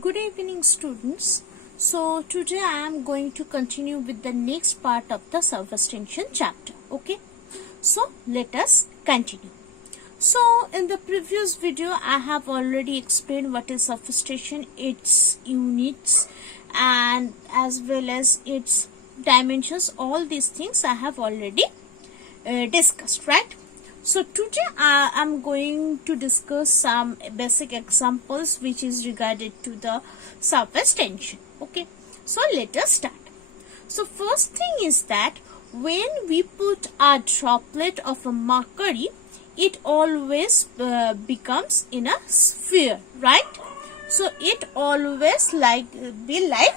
Good evening, students. So today I am going to continue with the next part of the surface tension chapter. Okay, so let us continue. So in the previous video I have already explained what is surface tension, its units, and as well as its dimensions. All these things I have already discussed, right? So today I am going to discuss some basic examples which is regarded to the surface tension. Okay, so let us start. So first thing is that when we put a droplet of a mercury, it always becomes in a sphere, right? So it always be like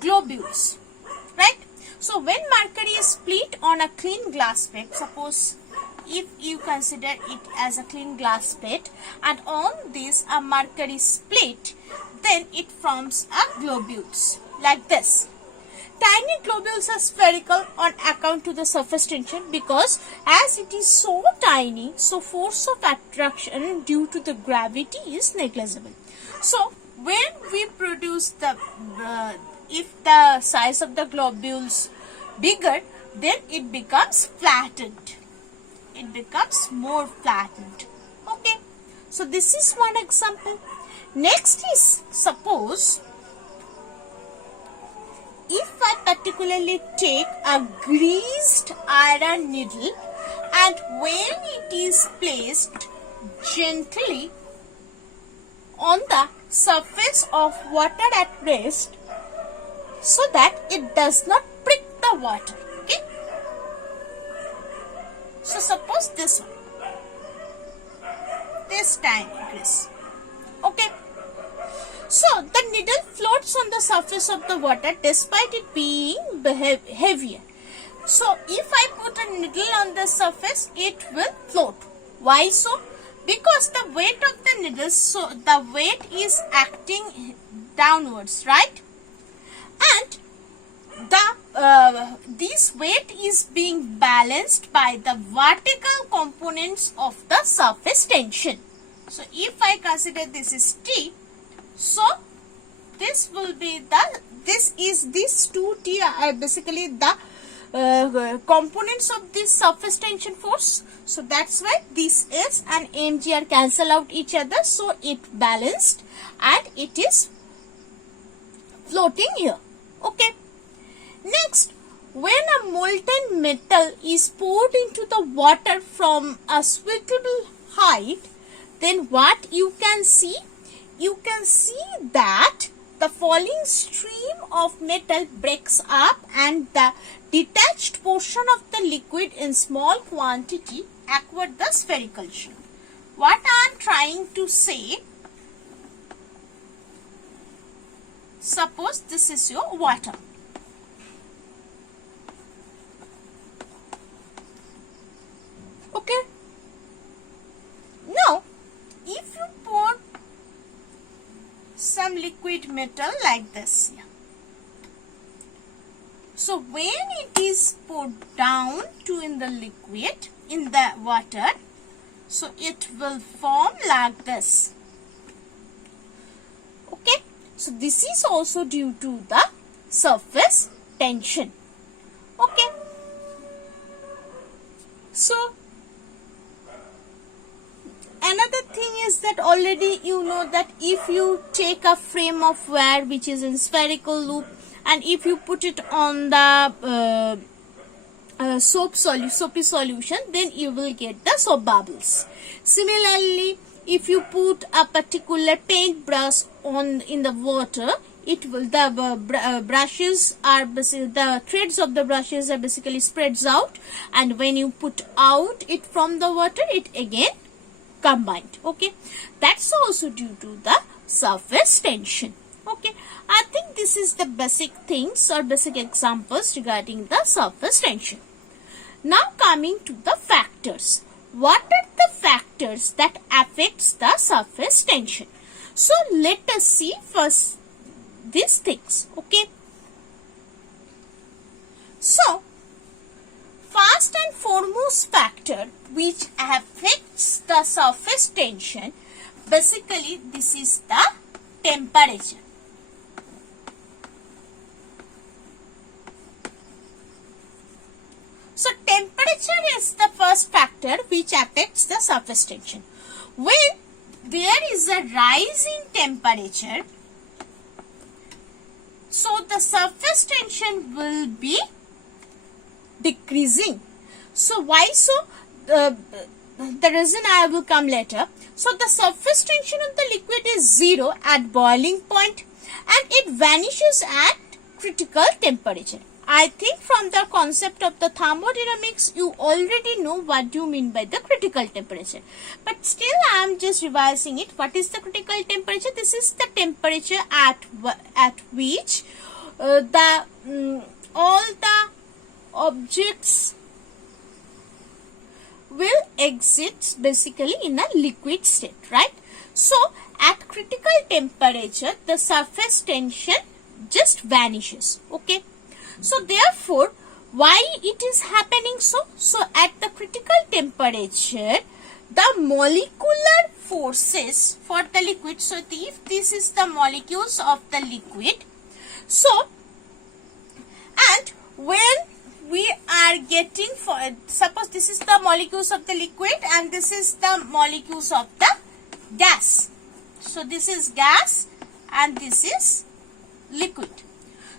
globules, right? So when mercury is split on a clean glass plate, suppose if you consider it as a clean glass plate, and on this a mercury split, then it forms a globules like this. Tiny globules are spherical on account to the surface tension, because as it is so tiny, so force of attraction due to the gravity is negligible. So when we produce the if the size of the globules bigger, then it becomes flattened. It becomes more flattened. Okay. So this is one example. Next is, suppose if I particularly take a greased iron needle, and when it is placed gently on the surface of water at rest, so that it does not prick the water. Okay. So suppose this one, this tiny grease. Okay. So the needle floats on the surface of the water despite it being heavier. So if I put a needle on the surface, it will float. Why so? Because the weight of the needle, so the weight is acting downwards, right? And this weight is being balanced by the vertical components of the surface tension. So if I consider this is T, so this will be these two T are basically the components of this surface tension force. So that's why this is and mgr cancel out each other, so it balanced and it is floating here. Okay. Next, when a molten metal is poured into the water from a suitable height, then what you can see? You can see that the falling stream of metal breaks up and the detached portion of the liquid in small quantity acquire the spherical shape. What I am trying to say, suppose this is your water. Okay. Now, if you pour some liquid metal like this here, so when it is poured down to in the liquid, in the water, so it will form like this. Okay. So this is also due to the surface tension. Okay. So another thing is that already you know that if you take a frame of wire which is in spherical loop, and if you put it on the soapy solution, then you will get the soap bubbles. Similarly, if you put a particular paintbrush in the water, it will brushes are basically, the threads of the brushes are basically spreads out, and when you put out it from the water, it again combined. Okay, that's also due to the surface tension. Okay, I think this is the basic things or basic examples regarding the surface tension. Now coming to the factors. What are the factors that affects the surface tension? So let us see first these things. Okay, so first and foremost factor which affects the surface tension, basically this is the temperature. So temperature is the first factor which affects the surface tension. When there is a rise in temperature, so the surface tension will be decreasing. So why so? The reason I will come later. So the surface tension of the liquid is 0 at boiling point and it vanishes at critical temperature. I think from the concept of the thermodynamics, you already know what do you mean by the critical temperature. But still I am just revising it. What is the critical temperature? This is the temperature at which all the objects will exist basically in a liquid state, right? So at critical temperature, the surface tension just vanishes, okay? So therefore, why it is happening so? So at the critical temperature, the molecular forces for the liquid, so if this is the molecules of the liquid, so and when we are getting, for suppose this is the molecules of the liquid and this is the molecules of the gas. So this is gas and this is liquid.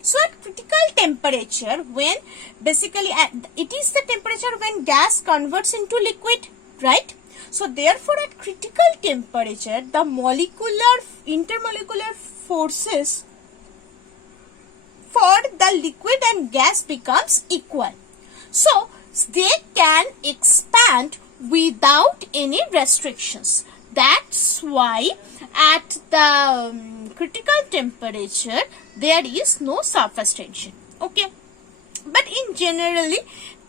So at critical temperature, when basically it is the temperature when gas converts into liquid, right? So therefore at critical temperature, the intermolecular forces for the liquid and gas becomes equal. So they can expand without any restrictions. That's why at the critical temperature there is no surface tension, okay? But in generally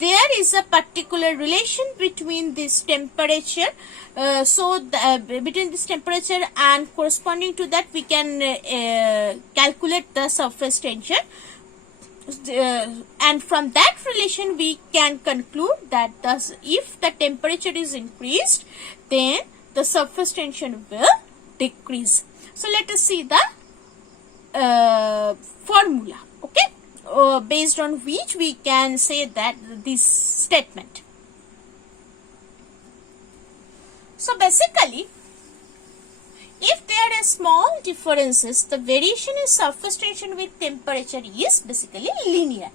there is a particular relation between this temperature, between this temperature and corresponding to that we can calculate the surface tension, and from that relation we can conclude that if the temperature is increased, then the surface tension will decrease. So let us see the formula, okay, based on which we can say that this statement. So basically, if there are small differences, the variation in surface tension with temperature is basically linear,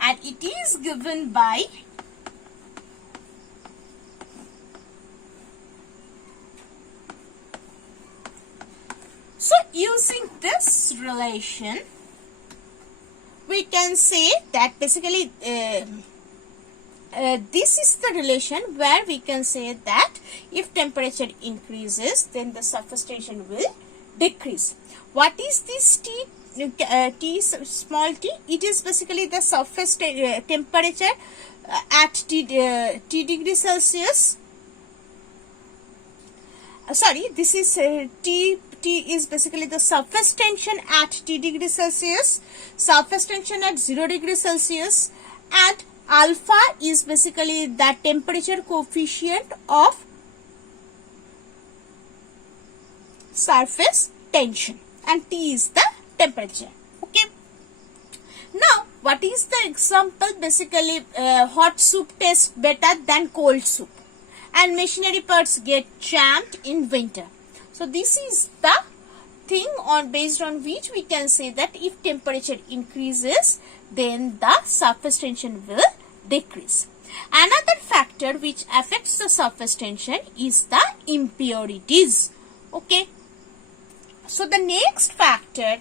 and it is given by so using this relation, we can say that basically this is the relation where we can say that if temperature increases, then the surface tension will decrease. What is this T small t? It is basically the surface temperature at T degrees Celsius. This is T is basically the surface tension at T degrees Celsius, surface tension at 0 degrees Celsius, and alpha is basically the temperature coefficient of surface tension, and T is the temperature, okay? Now, what is the example? Basically, hot soup tastes better than cold soup, and machinery parts get jammed in winter. So this is the thing based on which we can say that if temperature increases, then the surface tension will decrease. Another factor which affects the surface tension is the impurities, okay? So the next factor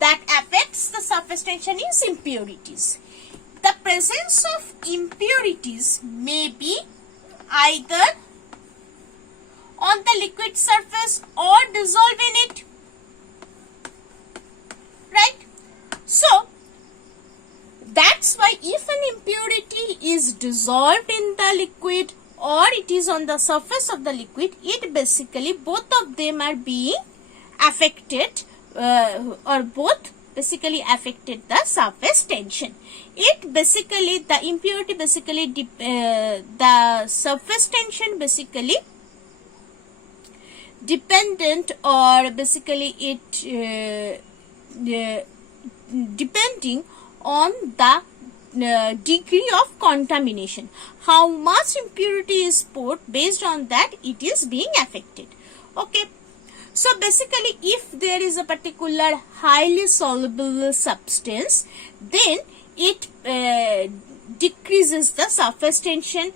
that affects the surface tension is impurities. The presence of impurities may be either on the liquid surface or dissolve in it, right? So that's why if an impurity is dissolved in the liquid or it is on the surface of the liquid, it basically both of them are being affected or both basically affected the surface tension. It basically, the impurity basically, the surface tension basically dependent, or basically it depending on the degree of contamination. How much impurity is poured, based on that it is being affected. Okay. So basically, if there is a particular highly soluble substance, then it decreases the surface tension,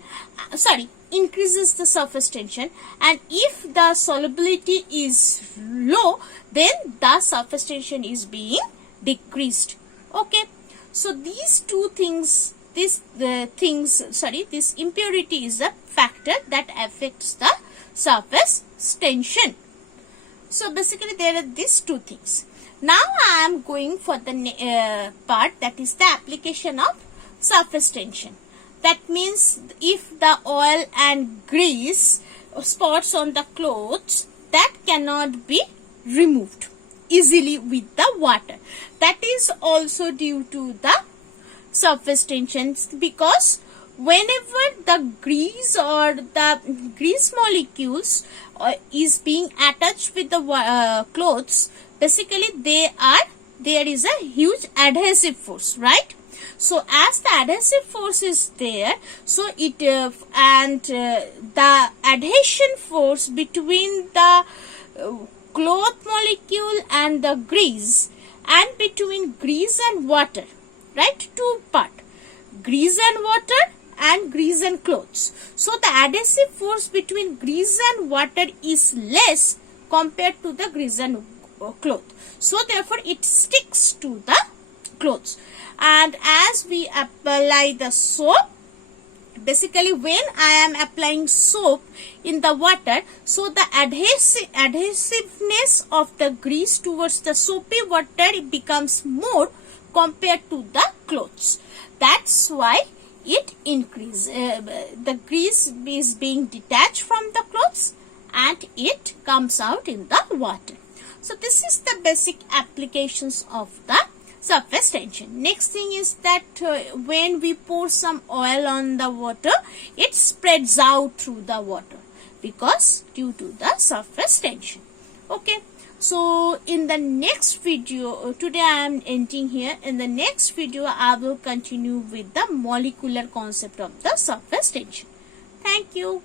increases the surface tension, and if the solubility is low, then the surface tension is being decreased. Okay. So these two things, this impurity is a factor that affects the surface tension. So basically there are these two things. Now I am going for the part, that is the application of surface tension. That means if the oil and grease spots on the clothes, that cannot be removed easily with the water. That is also due to the surface tensions, because whenever the grease or the grease molecules is being attached with the clothes, basically there is a huge adhesive force, right? So as the adhesive force is there, so it the adhesion force between the cloth molecule and the grease, and between grease and water, right? Two part, grease and water and grease and clothes. So the adhesive force between grease and water is less compared to the grease and cloth. So therefore it sticks to the clothes. And as we apply the soap, basically when I am applying soap in the water, so the adhesiveness of the grease towards the soapy water, it becomes more compared to the clothes. That's why it increases. The grease is being detached from the clothes and it comes out in the water. So this is the basic applications of the surface tension. Next thing is that when we pour some oil on the water, it spreads out through the water because due to the surface tension. Okay. So in the next video, today I am ending here. In the next video, I will continue with the molecular concept of the surface tension. Thank you.